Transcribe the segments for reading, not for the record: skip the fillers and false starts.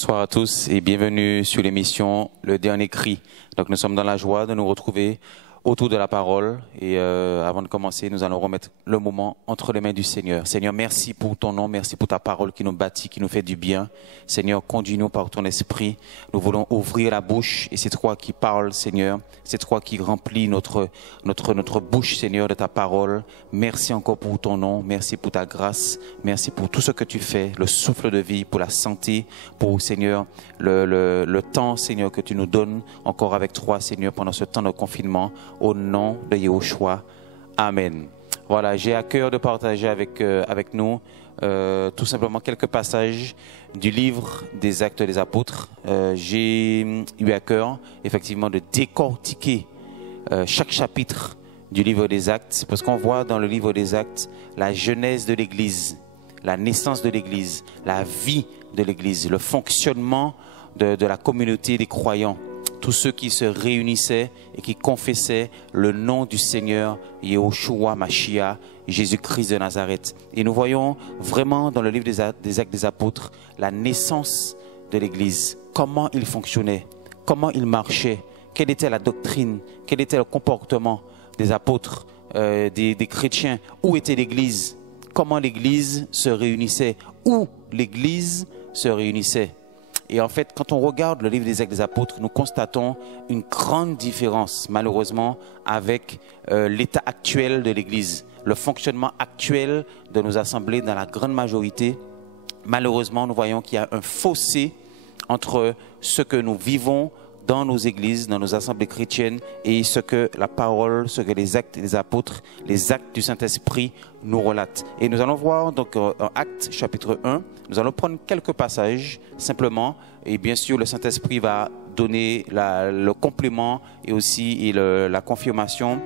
Bonsoir à tous et bienvenue sur l'émission Le Dernier Cri. Donc nous sommes dans la joie de nous retrouver autour de la parole et avant de commencer, nous allons remettre le moment entre les mains du Seigneur. Seigneur, merci pour ton nom, merci pour ta parole qui nous bâtit, qui nous fait du bien. Seigneur, conduis-nous par ton esprit. Nous voulons ouvrir la bouche et c'est toi qui parles, Seigneur. C'est toi qui remplis notre bouche, Seigneur, de ta parole. Merci encore pour ton nom, merci pour ta grâce, merci pour tout ce que tu fais, le souffle de vie, pour la santé, pour, Seigneur, le temps, Seigneur, que tu nous donnes encore avec toi, Seigneur, pendant ce temps de confinement. Au nom de Yahushua. Amen. Voilà, j'ai à cœur de partager avec nous tout simplement quelques passages du livre des Actes des Apôtres. J'ai eu à cœur effectivement de décortiquer chaque chapitre du livre des Actes, parce qu'on voit dans le livre des Actes la genèse de l'Église, la naissance de l'Église, la vie de l'Église, le fonctionnement de la communauté des croyants. Tous ceux qui se réunissaient et qui confessaient le nom du Seigneur, Yahushua Mashiach, Jésus-Christ de Nazareth. Et nous voyons vraiment dans le livre des Actes des Apôtres la naissance de l'Église, comment il fonctionnait, comment il marchait, quelle était la doctrine, quel était le comportement des apôtres, des chrétiens, où était l'Église, comment l'Église se réunissait, où l'Église se réunissait. Et en fait, quand on regarde le livre des Actes des Apôtres, nous constatons une grande différence, malheureusement, avec l'état actuel de l'Église. Le fonctionnement actuel de nos assemblées, dans la grande majorité, malheureusement, nous voyons qu'il y a un fossé entre ce que nous vivons dans nos églises, dans nos assemblées chrétiennes, et ce que la parole, ce que les Actes des Apôtres, les actes du Saint-Esprit nous relatent. Et nous allons voir donc en Actes chapitre 1, nous allons prendre quelques passages simplement, et bien sûr le Saint-Esprit va donner le complément et aussi la confirmation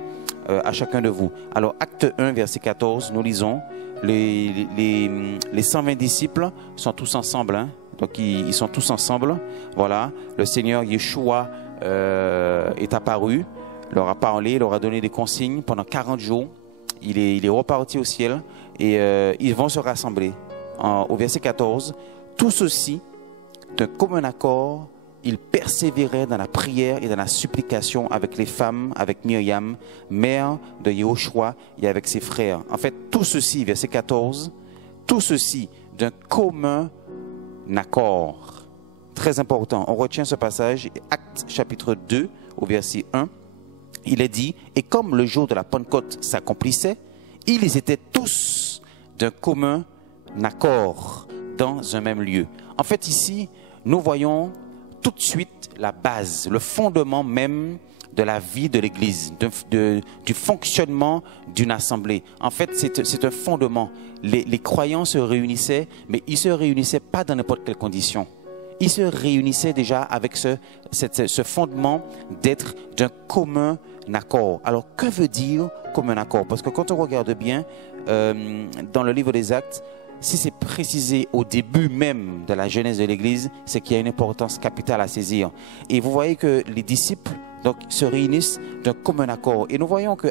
à chacun de vous. Alors Acte 1 verset 14, nous lisons, les 120 disciples sont tous ensemble, hein. Donc ils sont tous ensemble. Voilà, le Seigneur Yeshua est apparu, leur a parlé, leur a donné des consignes pendant 40 jours. Il est reparti au ciel et ils vont se rassembler. Au verset 14, tout ceci, d'un commun accord, ils persévéraient dans la prière et dans la supplication avec les femmes, avec Myriam, mère de Yahushua, et avec ses frères. En fait, tout ceci, verset 14, tout ceci d'un commun accord. Très important. On retient ce passage, Actes chapitre 2, au verset 1. Il est dit, et comme le jour de la Pentecôte s'accomplissait, ils étaient tous d'un commun accord dans un même lieu. En fait, ici, nous voyons tout de suite la base, le fondement même de la vie de l'Église, du fonctionnement d'une assemblée. En fait, c'est un fondement. Les croyants se réunissaient, mais ils ne se réunissaient pas dans n'importe quelle condition. Ils se réunissaient déjà avec ce fondement d'être d'un commun accord. Alors, que veut dire commun accord? Parce que quand on regarde bien, dans le livre des Actes, si c'est précisé au début même de la genèse de l'Église, c'est qu'il y a une importance capitale à saisir. Et vous voyez que les disciples donc, se réunissent d'un commun accord. Et nous voyons que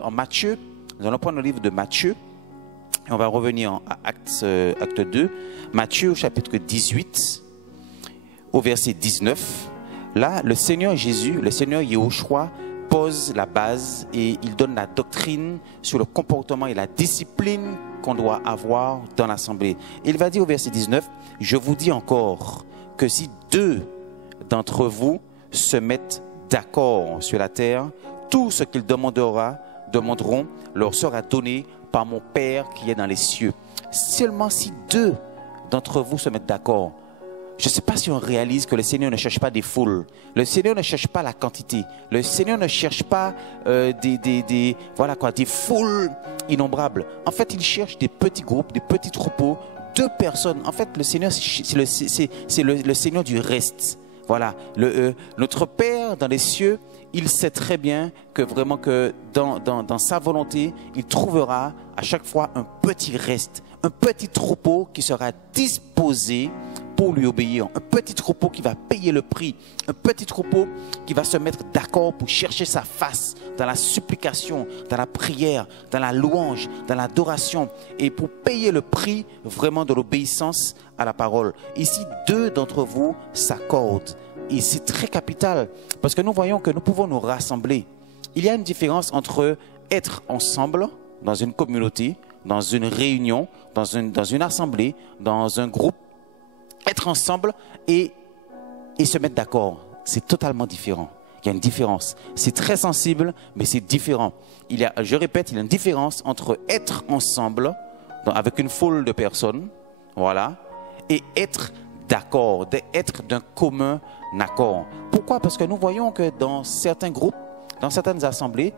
en Matthieu, nous allons prendre le livre de Matthieu, et on va revenir à acte 2, Matthieu au chapitre 18, au verset 19. Là, le Seigneur Jésus, le Seigneur Yahushua, pose la base et il donne la doctrine sur le comportement et la discipline qu'on doit avoir dans l'assemblée. Il va dire au verset 19, « Je vous dis encore que si 2 d'entre vous se mettent d'accord sur la terre, tout ce qu'ils demanderont leur sera donné par mon Père qui est dans les cieux. » Seulement si 2 d'entre vous se mettent d'accord. Je ne sais pas si on réalise que le Seigneur ne cherche pas des foules. Le Seigneur ne cherche pas la quantité. Le Seigneur ne cherche pas des foules innombrables. En fait, il cherche des petits groupes, des petits troupeaux, 2 personnes. En fait, le Seigneur, c'est le Seigneur du reste. Voilà, notre Père dans les cieux, il sait très bien que vraiment que dans sa volonté, il trouvera à chaque fois un petit reste, un petit troupeau qui sera disposé troupeau lui obéir, un petit troupeau qui va payer le prix, un petit troupeau qui va se mettre d'accord pour chercher sa face dans la supplication, dans la prière, dans la louange, dans l'adoration et pour payer le prix vraiment de l'obéissance à la parole. Ici, 2 d'entre vous s'accordent et c'est très capital parce que nous voyons que nous pouvons nous rassembler. Il y a une différence entre être ensemble dans une communauté, dans une réunion, dans une assemblée, dans un groupe, être ensemble et se mettre d'accord. C'est totalement différent. Il y a une différence. C'est très sensible, mais c'est différent. Je répète, il y a une différence entre être ensemble, avec une foule de personnes, voilà, et être d'accord, être d'un commun accord. Pourquoi? Parce que nous voyons que dans certains groupes, dans certaines assemblées,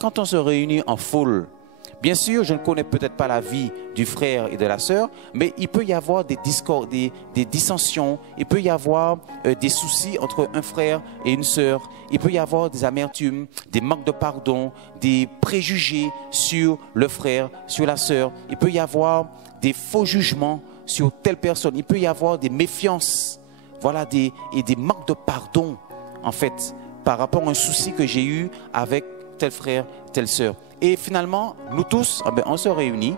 quand on se réunit en foule, bien sûr, je ne connais peut-être pas la vie du frère et de la sœur, mais il peut y avoir des discords, des dissensions, il peut y avoir des soucis entre un frère et une sœur, il peut y avoir des amertumes, des manques de pardon, des préjugés sur le frère, sur la sœur, il peut y avoir des faux jugements sur telle personne, il peut y avoir des méfiances, voilà, et des manques de pardon, en fait, par rapport à un souci que j'ai eu avec tel frère, telle sœur. Et finalement, nous tous, on se réunit.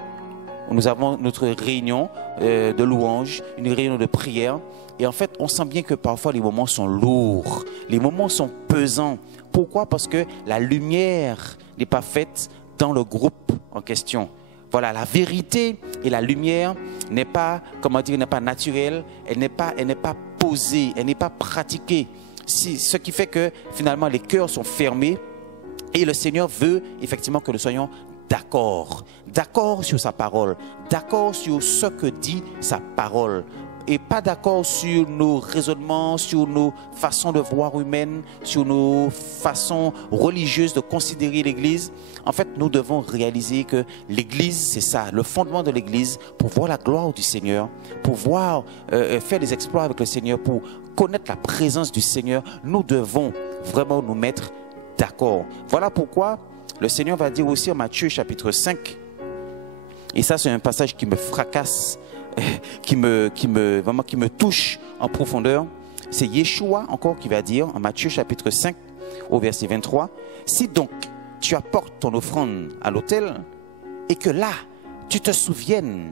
Nous avons notre réunion de louange, une réunion de prière. Et en fait, on sent bien que parfois les moments sont lourds. Les moments sont pesants. Pourquoi? Parce que la lumière n'est pas faite dans le groupe en question. Voilà, la vérité et la lumière n'est pas, comment dire, n'est pas naturelle. Elle n'est pas posée, elle n'est pas pratiquée. Ce qui fait que finalement les cœurs sont fermés. Et le Seigneur veut effectivement que nous soyons d'accord sur sa parole, d'accord sur ce que dit sa parole, et pas d'accord sur nos raisonnements, sur nos façons de voir humaines, sur nos façons religieuses de considérer l'Église. En fait, nous devons réaliser que l'Église, c'est ça, le fondement de l'Église, pour voir la gloire du Seigneur, pour voir faire des exploits avec le Seigneur, pour connaître la présence du Seigneur. Nous devons vraiment nous mettre d'accord. Voilà pourquoi le Seigneur va dire aussi en Matthieu chapitre 5, et ça c'est un passage qui me fracasse, qui me touche en profondeur. C'est Yeshua encore qui va dire en Matthieu chapitre 5 au verset 23, si donc tu apportes ton offrande à l'autel et que là tu te souviennes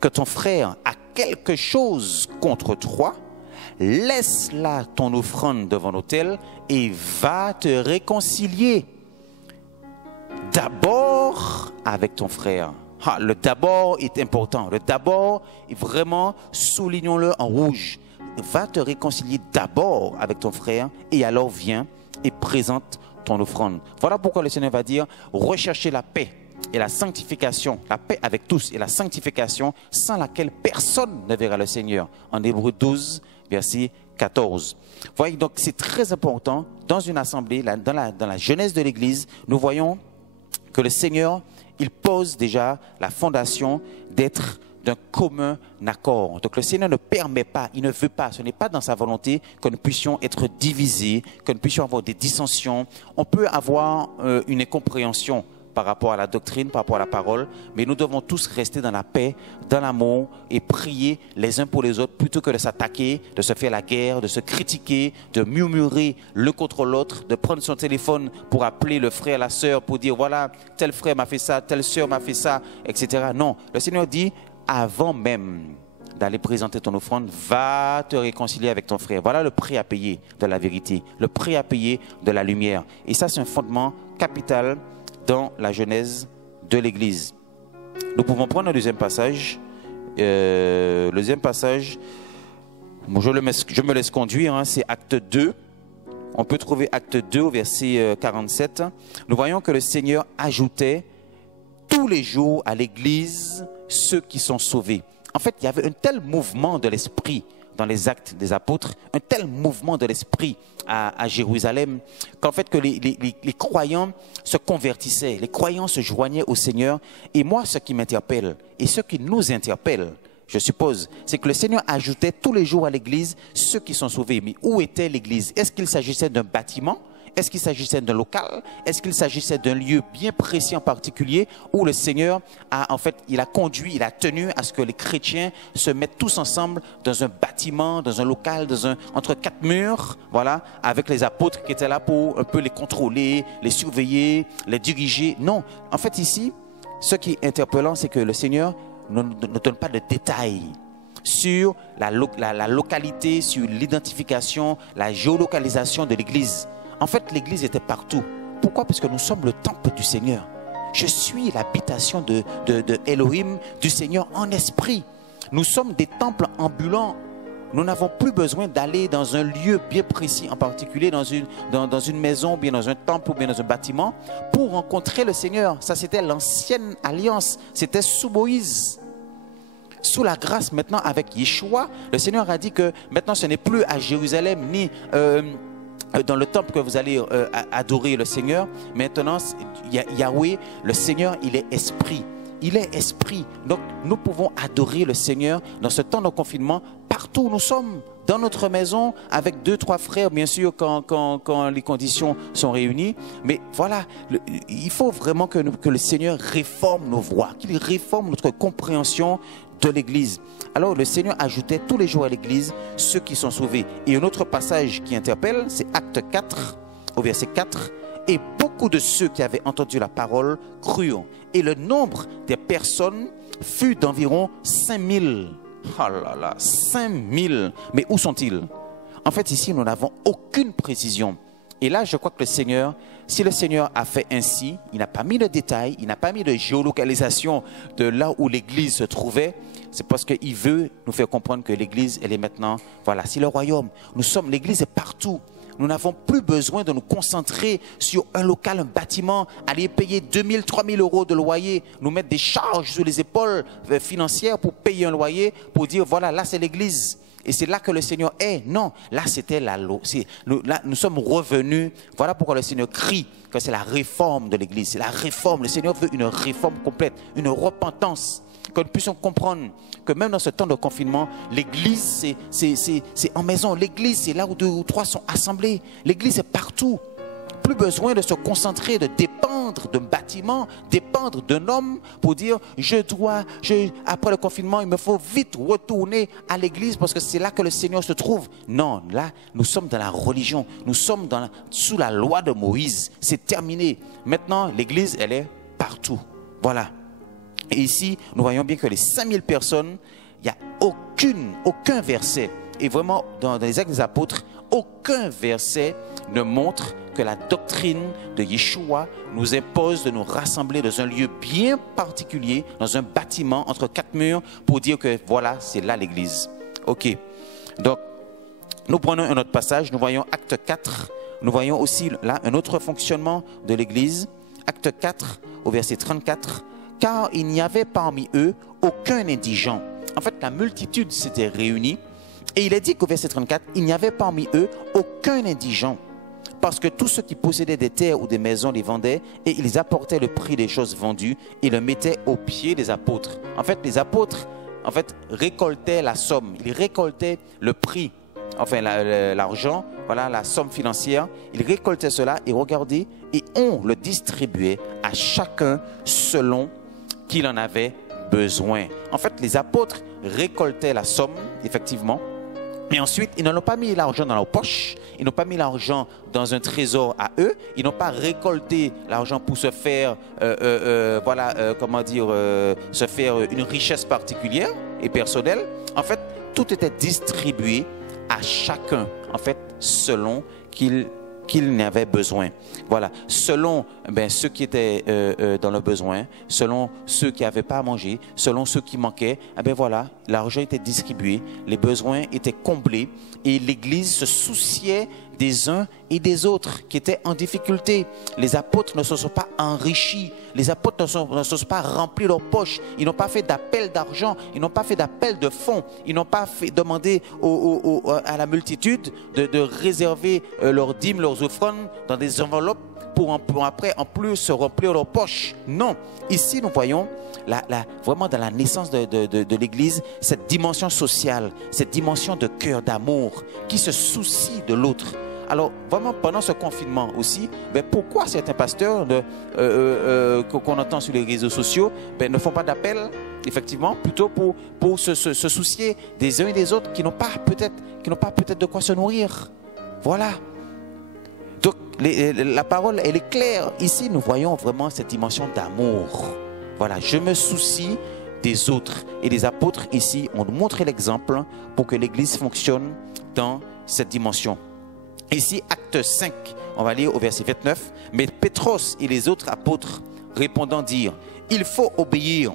que ton frère a quelque chose contre toi, laisse là ton offrande devant l'autel et va te réconcilier d'abord avec ton frère. Le d'abord est important. Le d'abord est vraiment, soulignons-le en rouge. Va te réconcilier d'abord avec ton frère et alors viens et présente ton offrande. Voilà pourquoi le Seigneur va dire, recherchez la paix et la sanctification, la paix avec tous et la sanctification sans laquelle personne ne verra le Seigneur. En Hébreux 12, verset 14. Vous voyez, donc c'est très important dans une assemblée, dans la jeunesse de l'Église, nous voyons que le Seigneur, il pose déjà la fondation d'être d'un commun accord. Donc le Seigneur ne permet pas, il ne veut pas, ce n'est pas dans sa volonté que nous puissions être divisés, que nous puissions avoir des dissensions. On peut avoir une incompréhension par rapport à la doctrine, par rapport à la parole, mais nous devons tous rester dans la paix, dans l'amour et prier les uns pour les autres plutôt que de s'attaquer, de se faire la guerre, de se critiquer, de murmurer l'un contre l'autre, de prendre son téléphone pour appeler le frère, la sœur, pour dire voilà, tel frère m'a fait ça, telle sœur m'a fait ça, etc. Non, le Seigneur dit, avant même d'aller présenter ton offrande, va te réconcilier avec ton frère. Voilà le prix à payer de la vérité, le prix à payer de la lumière. Et ça, c'est un fondement capital dans la genèse de l'Église. Nous pouvons prendre le deuxième passage. Le deuxième passage, je me laisse conduire, hein, c'est Acte 2. On peut trouver Acte 2 au verset 47. Nous voyons que le Seigneur ajoutait tous les jours à l'Église ceux qui sont sauvés. En fait, il y avait un tel mouvement de l'Esprit dans les Actes des Apôtres, un tel mouvement de l'Esprit à Jérusalem, qu'en fait que les croyants se convertissaient, les croyants se joignaient au Seigneur. Et moi, ce qui m'interpelle, et ce qui nous interpelle, je suppose, c'est que le Seigneur ajoutait tous les jours à l'Église ceux qui sont sauvés. Mais où était l'Église? Est-ce qu'il s'agissait d'un bâtiment? Est-ce qu'il s'agissait d'un local? Est-ce qu'il s'agissait d'un lieu bien précis en particulier où le Seigneur a, en fait, il a conduit, il a tenu à ce que les chrétiens se mettent tous ensemble dans un bâtiment, dans un local, entre quatre murs, voilà, avec les apôtres qui étaient là pour un peu les contrôler, les surveiller, les diriger? Non. En fait, ici, ce qui est interpellant, c'est que le Seigneur ne donne pas de détails sur la localité, sur l'identification, la géolocalisation de l'église. En fait, l'église était partout. Pourquoi? Parce que nous sommes le temple du Seigneur. Je suis l'habitation de Elohim, du Seigneur en esprit. Nous sommes des temples ambulants. Nous n'avons plus besoin d'aller dans un lieu bien précis, en particulier dans une maison, ou bien dans un temple, ou bien dans un bâtiment, pour rencontrer le Seigneur. Ça, c'était l'ancienne alliance. C'était sous Moïse. Sous la grâce, maintenant, avec Yeshua, le Seigneur a dit que maintenant, ce n'est plus à Jérusalem, ni dans le temple que vous allez adorer le Seigneur. Maintenant, Yahweh, le Seigneur, il est esprit. Il est esprit. Donc, nous pouvons adorer le Seigneur dans ce temps de confinement, partout où nous sommes, dans notre maison, avec 2, 3 frères, bien sûr, quand les conditions sont réunies. Mais voilà, il faut vraiment que le Seigneur réforme nos voies, qu'il réforme notre compréhension de l'Église. Alors, le Seigneur ajoutait tous les jours à l'Église ceux qui sont sauvés. Et un autre passage qui interpelle, c'est Acte 4, au verset 4. Et beaucoup de ceux qui avaient entendu la parole crurent. Et le nombre des personnes fut d'environ 5000. Oh là là, 5000. Mais où sont-ils? En fait, ici, nous n'avons aucune précision. Et là, je crois que le Seigneur, si le Seigneur a fait ainsi, il n'a pas mis de détails, il n'a pas mis de géolocalisation de là où l'église se trouvait, c'est parce qu'il veut nous faire comprendre que l'église, elle est maintenant, voilà, c'est le royaume. L'église est partout. Nous n'avons plus besoin de nous concentrer sur un local, un bâtiment, aller payer 2000, 3000 euros de loyer, nous mettre des charges sur les épaules financières pour payer un loyer, pour dire, voilà, là c'est l'église. Et c'est là que le Seigneur est. Non, là c'était là nous sommes revenus. Voilà pourquoi le Seigneur crie que c'est la réforme de l'église. C'est la réforme. Le Seigneur veut une réforme complète, une repentance. Que nous puissions comprendre que même dans ce temps de confinement, l'église c'est en maison. L'église c'est là où 2 ou 3 sont assemblés. L'église est partout. Plus besoin de se concentrer, de dépendre d'un bâtiment, dépendre d'un homme pour dire après le confinement, il me faut vite retourner à l'église parce que c'est là que le Seigneur se trouve. Non, là, nous sommes dans la religion, nous sommes sous la loi de Moïse. C'est terminé. Maintenant, l'église, elle est partout. Voilà. Et ici, nous voyons bien que les 5000 personnes, il n'y a aucun verset. Et vraiment, dans les Actes des Apôtres, aucun verset ne montre que la doctrine de Yeshua nous impose de nous rassembler dans un lieu bien particulier, dans un bâtiment entre 4 murs, pour dire que voilà, c'est là l'église. Ok. Donc, nous prenons un autre passage, nous voyons Acte 4, nous voyons aussi là un autre fonctionnement de l'église. Acte 4, au verset 34. Car il n'y avait parmi eux aucun indigent. En fait, la multitude s'était réunie. Et il est dit qu'au verset 34, il n'y avait parmi eux aucun indigent. Parce que tous ceux qui possédaient des terres ou des maisons les vendaient et ils apportaient le prix des choses vendues et le mettaient aux pieds des apôtres. En fait, les apôtres récoltaient la somme, ils récoltaient le prix, enfin l'argent, voilà la somme financière. Ils récoltaient cela et regardez, et on le distribuait à chacun selon qu'il en avait besoin. En fait, les apôtres récoltaient la somme, effectivement. Mais ensuite, ils n'ont pas mis l'argent dans leur poche, ils n'ont pas mis l'argent dans un trésor à eux, ils n'ont pas récolté l'argent pour se faire, se faire une richesse particulière et personnelle. En fait, tout était distribué à chacun, en fait, selon qu'il n'avait besoin. Voilà, selon ceux qui étaient dans le besoin, selon ceux qui n'avaient pas à manger, selon ceux qui manquaient, voilà, l'argent était distribué, les besoins étaient comblés et l'Église se souciait des uns et des autres qui étaient en difficulté. Les apôtres ne se sont pas enrichis, les apôtres ne se sont pas remplis leurs poches, ils n'ont pas fait d'appel d'argent, ils n'ont pas fait d'appel de fonds, ils n'ont pas demandé à la multitude de réserver leurs dîmes, leurs offrandes dans des enveloppes pour après en plus se remplir leurs poches. Non, ici nous voyons vraiment dans la naissance de l'Église cette dimension sociale, cette dimension de cœur d'amour qui se soucie de l'autre. Alors, vraiment, pendant ce confinement aussi, ben, pourquoi certains pasteurs qu'on entend sur les réseaux sociaux ben, ne font pas d'appel, effectivement, plutôt pour se soucier des uns et des autres qui n'ont pas peut-être de quoi se nourrir. Voilà. Donc, la parole, elle est claire. Ici, nous voyons vraiment cette dimension d'amour. Voilà, je me soucie des autres. Et les apôtres, ici, ont montré l'exemple pour que l'Église fonctionne dans cette dimension. Ici, acte 5, on va lire au verset 29. Mais Pétros et les autres apôtres répondant dirent, il faut obéir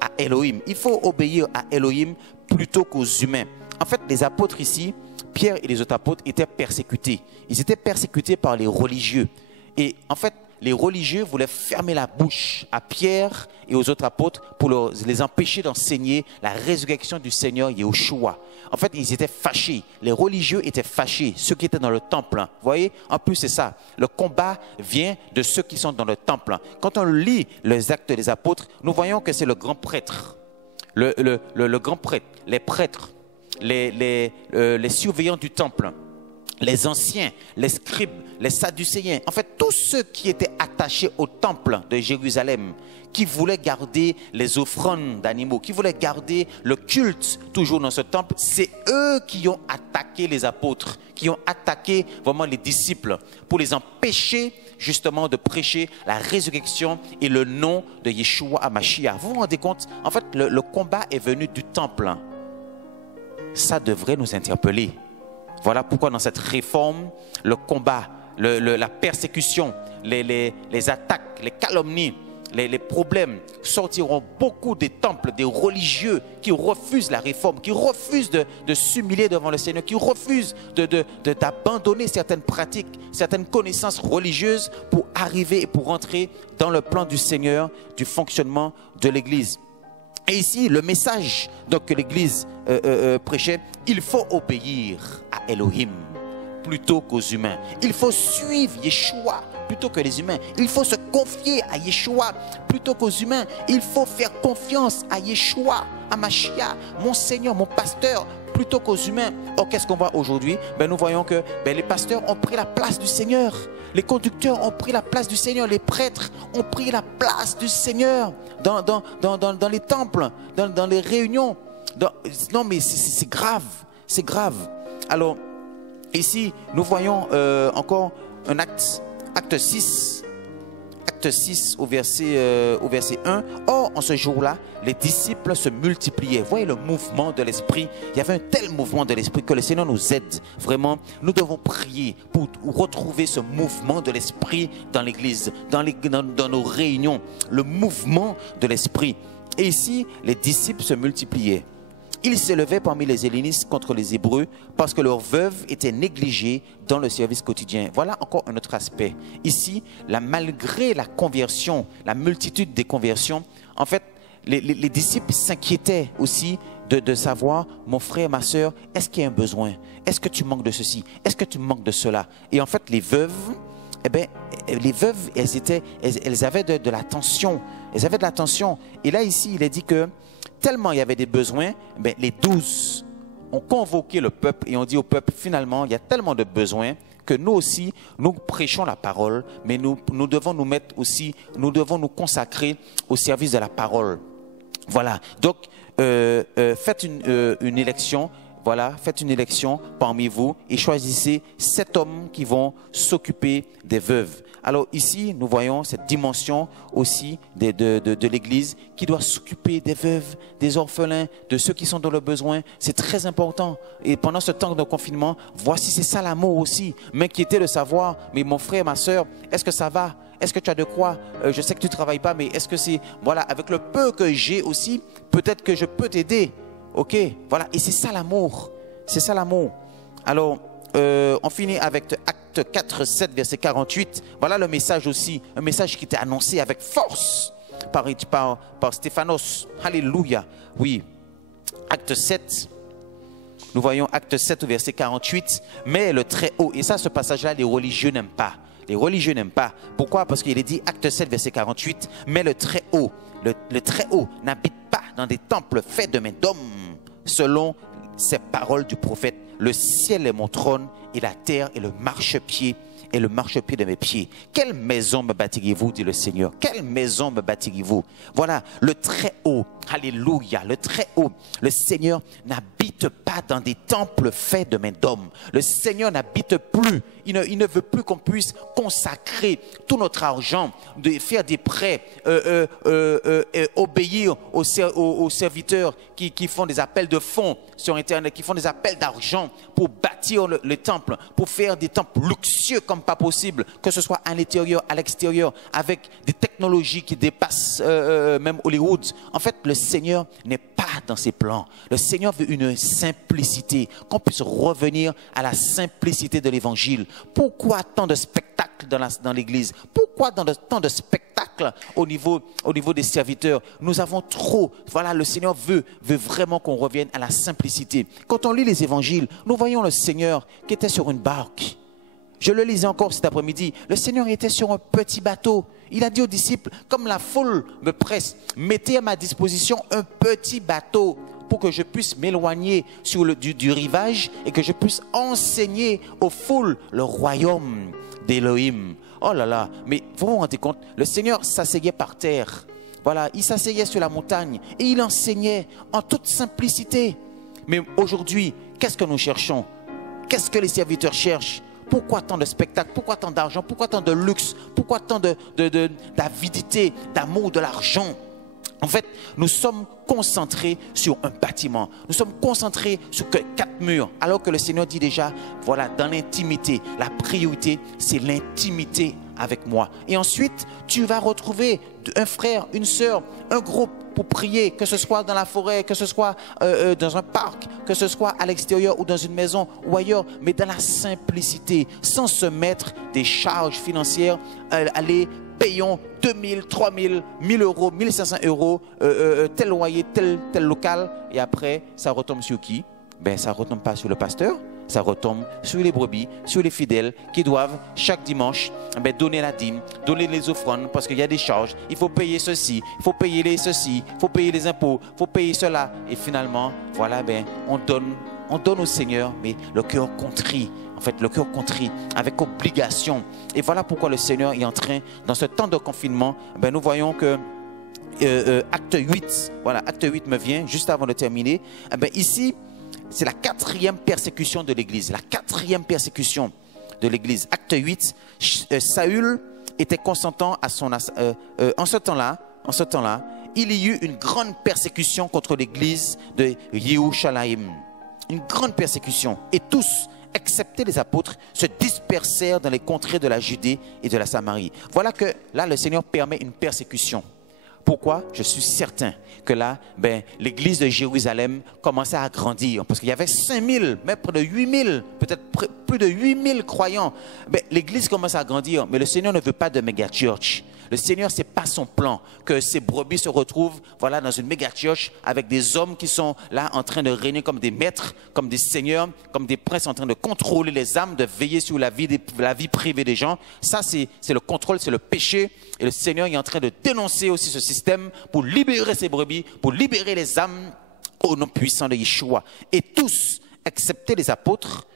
à Elohim. Il faut obéir à Elohim plutôt qu'aux humains. En fait, les apôtres ici, Pierre et les autres apôtres étaient persécutés. Ils étaient persécutés par les religieux. Et en fait, les religieux voulaient fermer la bouche à Pierre et aux autres apôtres pour les empêcher d'enseigner la résurrection du Seigneur Yahushua. En fait, ils étaient fâchés. Les religieux étaient fâchés, ceux qui étaient dans le temple. Vous voyez, en plus, c'est ça. Le combat vient de ceux qui sont dans le temple. Quand on lit les actes des apôtres, nous voyons que c'est le grand prêtre. Le grand prêtre, les prêtres, les surveillants du temple, les anciens, les scribes, les sadducéens, en fait tous ceux qui étaient attachés au temple de Jérusalem, qui voulaient garder les offrandes d'animaux, qui voulaient garder le culte toujours dans ce temple, c'est eux qui ont attaqué les apôtres, qui ont attaqué vraiment les disciples pour les empêcher justement de prêcher la résurrection et le nom de Yeshua HaMashiach. Vous vous rendez compte? En fait, le combat est venu du temple. Ça devrait nous interpeller. Voilà pourquoi dans cette réforme, le combat, la persécution, les attaques, les calomnies, les problèmes sortiront beaucoup des temples, des religieux qui refusent la réforme, qui refusent de s'humilier devant le Seigneur, qui refusent d'abandonner certaines pratiques, certaines connaissances religieuses pour arriver et pour rentrer dans le plan du Seigneur, du fonctionnement de l'Église. Et ici, le message donc, que l'Église prêchait, il faut obéir à Elohim plutôt qu'aux humains. Il faut suivre Yeshua plutôt que les humains. Il faut se confier à Yeshua plutôt qu'aux humains. Il faut faire confiance à Yeshua, à Mashiach, mon Seigneur, mon pasteur, plutôt qu'aux humains. Or, qu'est-ce qu'on voit aujourd'hui? Nous voyons que les pasteurs ont pris la place du Seigneur. Les conducteurs ont pris la place du Seigneur. Les prêtres ont pris la place du Seigneur dans les temples, dans les réunions. Non, mais c'est grave. C'est grave. Alors, ici, nous voyons encore un acte 6. Acte 6 au verset 1. Or, en ce jour-là, les disciples se multipliaient. Vous voyez le mouvement de l'Esprit. Il y avait un tel mouvement de l'Esprit que le Seigneur nous aide. Vraiment, nous devons prier pour retrouver ce mouvement de l'Esprit dans l'Église, dans nos réunions. Le mouvement de l'Esprit. Et ici, les disciples se multipliaient. Ils s'élevaient parmi les hellénistes contre les Hébreux parce que leurs veuves étaient négligées dans le service quotidien. Voilà encore un autre aspect. Ici, malgré la conversion, la multitude des conversions, en fait, les disciples s'inquiétaient aussi de savoir, mon frère, ma soeur, est-ce qu'il y a un besoin? Est-ce que tu manques de ceci? Est-ce que tu manques de cela? Et en fait, les veuves, elles avaient de l'attention. Elles avaient de l'attention. Et là, ici, il est dit que tellement il y avait des besoins, les 12 ont convoqué le peuple et ont dit au peuple, finalement, il y a tellement de besoins que nous aussi, nous prêchons la parole, mais nous devons nous mettre aussi, nous devons nous consacrer au service de la parole. Voilà, donc faites une élection. Voilà, faites une élection parmi vous et choisissez 7 hommes qui vont s'occuper des veuves. Alors ici, nous voyons cette dimension aussi de l'Église qui doit s'occuper des veuves, des orphelins, de ceux qui sont dans le besoin. C'est très important. Et pendant ce temps de confinement, voici, c'est ça l'amour aussi. M'inquiéter de savoir, mais mon frère, ma soeur, est-ce que ça va? Est-ce que tu as de quoi? Je sais que tu ne travailles pas, mais est-ce que c'est... Voilà, avec le peu que j'ai aussi, peut-être que je peux t'aider. Ok, voilà, et c'est ça l'amour. C'est ça l'amour. Alors, on finit avec Acte 4, 7, verset 48. Voilà le message aussi, un message qui était annoncé avec force par Stéphanos. Alléluia. Oui, Acte 7. Nous voyons Acte 7 au verset 48. Mais le Très-Haut, et ça, ce passage-là, les religieux n'aiment pas. Les religieux n'aiment pas. Pourquoi? Parce qu'il est dit, Acte 7, verset 48, mais le Très-Haut, le Très-Haut n'habite pas dans des temples faits de mains d'hommes, selon ces paroles du prophète. le ciel est mon trône et la terre est le marchepied et le marchepied de mes pieds. Quelle maison me bâtirez-vous, dit le Seigneur? Quelle maison me bâtirez-vous? Voilà, le Très-Haut, alléluia, le Très-Haut. Le Seigneur n'habite pas dans des temples faits de mains d'hommes. Le Seigneur n'habite plus. Il ne veut plus qu'on puisse consacrer tout notre argent, de faire des prêts, obéir aux serviteurs qui font des appels de fonds sur Internet, qui font des appels d'argent pour bâtir les temples, pour faire des temples luxueux comme pas possible, que ce soit à l'intérieur, à l'extérieur, avec des technologies qui dépassent même Hollywood. En fait, le Seigneur n'est pas dans ses plans. Le Seigneur veut une simplicité, qu'on puisse revenir à la simplicité de l'Évangile. Pourquoi tant de spectacles dans l'Église? Pourquoi tant de spectacles au niveau des serviteurs? Nous avons trop. Voilà, le Seigneur veut vraiment qu'on revienne à la simplicité. Quand on lit les Évangiles, nous voyons le Seigneur qui était sur une barque. Je le lisais encore cet après-midi. Le Seigneur était sur un petit bateau. Il a dit aux disciples, comme la foule me presse, mettez à ma disposition un petit bateau pour que je puisse m'éloigner du rivage et que je puisse enseigner aux foules le royaume d'Élohim. Oh là là, mais vous vous rendez compte, le Seigneur s'asseyait par terre. Voilà, il s'asseyait sur la montagne et il enseignait en toute simplicité. Mais aujourd'hui, qu'est-ce que nous cherchons? Qu'est-ce que les serviteurs cherchent? Pourquoi tant de spectacles? Pourquoi tant d'argent? Pourquoi tant de luxe? Pourquoi tant d'avidité, d'amour de l'argent? En fait, nous sommes concentrés sur un bâtiment. Nous sommes concentrés sur 4 murs. Alors que le Seigneur dit déjà, voilà, dans l'intimité, la priorité, c'est l'intimité avec moi. Et ensuite, tu vas retrouver un frère, une sœur, un groupe pour prier, que ce soit dans la forêt, que ce soit dans un parc, que ce soit à l'extérieur ou dans une maison ou ailleurs, mais dans la simplicité, sans se mettre des charges financières, aller payons 2000, 3000, 1000 euros, 1500 euros, tel loyer, tel local, et après, ça retombe sur qui? Ben, ça ne retombe pas sur le pasteur, ça retombe sur les brebis, sur les fidèles qui doivent chaque dimanche donner la dîme, donner les offrandes parce qu'il y a des charges, il faut payer ceci, il faut payer ceci, il faut payer les impôts, il faut payer cela. Et finalement, voilà, on donne au Seigneur, mais le cœur contrit. En fait, le cœur contrit, avec obligation. Et voilà pourquoi le Seigneur est en train, dans ce temps de confinement, nous voyons que acte 8, voilà, acte 8 me vient, juste avant de terminer. Ici, c'est la 4e persécution de l'Église. La 4e persécution de l'Église. Acte 8, Saül était consentant à son... en ce temps-là, il y eut une grande persécution contre l'Église de Yéhoushalayim. Une grande persécution. Et tous, excepté les apôtres, se dispersèrent dans les contrées de la Judée et de la Samarie. Voilà que là, le Seigneur permet une persécution. Pourquoi? Je suis certain que là, l'église de Jérusalem commençait à grandir. Parce qu'il y avait 5000, même près de 8000, peut-être plus de 8000 croyants. L'église commence à grandir, mais le Seigneur ne veut pas de méga church. Le Seigneur, ce n'est pas son plan que ces brebis se retrouvent voilà, dans une méga church avec des hommes qui sont là en train de régner comme des maîtres, comme des seigneurs, comme des princes en train de contrôler les âmes, de veiller sur la vie privée des gens. Ça, c'est le contrôle, c'est le péché. Et le Seigneur est en train de dénoncer aussi ce système pour libérer ses brebis, pour libérer les âmes au nom puissant de Yeshua. Et tous, excepté les apôtres,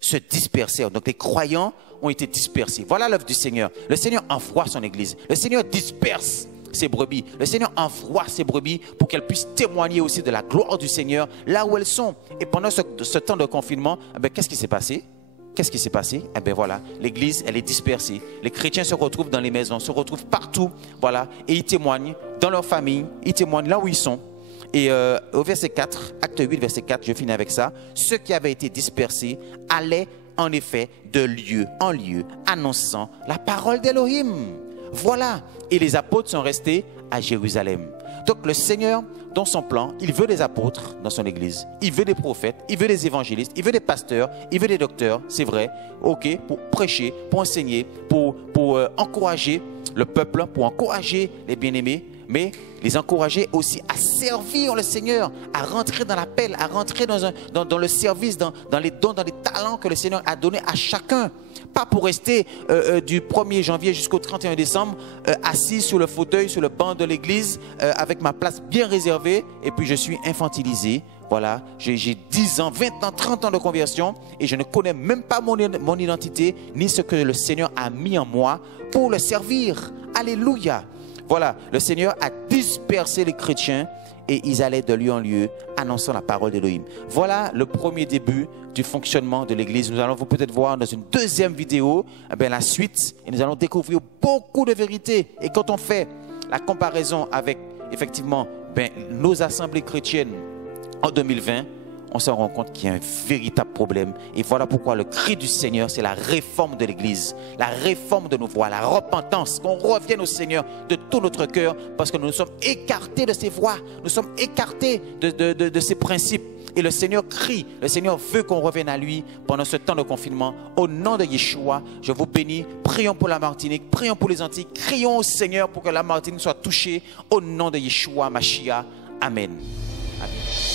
se dispersèrent. Donc les croyants ont été dispersés. Voilà l'œuvre du Seigneur. Le Seigneur envoie son église. Le Seigneur disperse ses brebis. Le Seigneur envoie ses brebis pour qu'elles puissent témoigner aussi de la gloire du Seigneur là où elles sont. Et pendant ce temps de confinement, qu'est-ce qui s'est passé? Qu'est-ce qui s'est passé? Voilà, l'église, elle est dispersée. Les chrétiens se retrouvent dans les maisons, se retrouvent partout. Voilà, et ils témoignent dans leur famille, ils témoignent là où ils sont. Et au verset 4, acte 8, verset 4, je finis avec ça. Ceux qui avaient été dispersés allaient en effet de lieu en lieu, annonçant la parole d'Élohim. Voilà. Et les apôtres sont restés à Jérusalem. Donc le Seigneur, dans son plan, il veut des apôtres dans son église. Il veut des prophètes, il veut des évangélistes, il veut des pasteurs, il veut des docteurs, c'est vrai. Ok, pour prêcher, pour enseigner, pour encourager le peuple, pour encourager les bien-aimés, mais les encourager aussi à servir le Seigneur, à rentrer dans l'appel, à rentrer dans le service, dans les dons, dans les talents que le Seigneur a donnés à chacun. Pas pour rester du 1er janvier jusqu'au 31 décembre assis sur le fauteuil, sur le banc de l'église, avec ma place bien réservée, et puis je suis infantilisé. Voilà, j'ai 10 ans, 20 ans, 30 ans de conversion et je ne connais même pas mon identité ni ce que le Seigneur a mis en moi pour le servir. Alléluia. Voilà, le Seigneur a dispersé les chrétiens et ils allaient de lieu en lieu annonçant la parole d'Élohim. Voilà le premier début du fonctionnement de l'Église. Nous allons vous peut-être voir dans une deuxième vidéo la suite et nous allons découvrir beaucoup de vérités. Et quand on fait la comparaison avec effectivement nos assemblées chrétiennes en 2020, on se rend compte qu'il y a un véritable problème. Et voilà pourquoi le cri du Seigneur, c'est la réforme de l'Église, la réforme de nos voies, la repentance, qu'on revienne au Seigneur de tout notre cœur, parce que nous nous sommes écartés de ses voies, nous sommes écartés de ses principes. Et le Seigneur crie, le Seigneur veut qu'on revienne à lui pendant ce temps de confinement. Au nom de Yeshua, je vous bénis. Prions pour la Martinique, prions pour les Antilles, crions au Seigneur pour que la Martinique soit touchée. Au nom de Yeshua, Mashiach. Amen. Amen.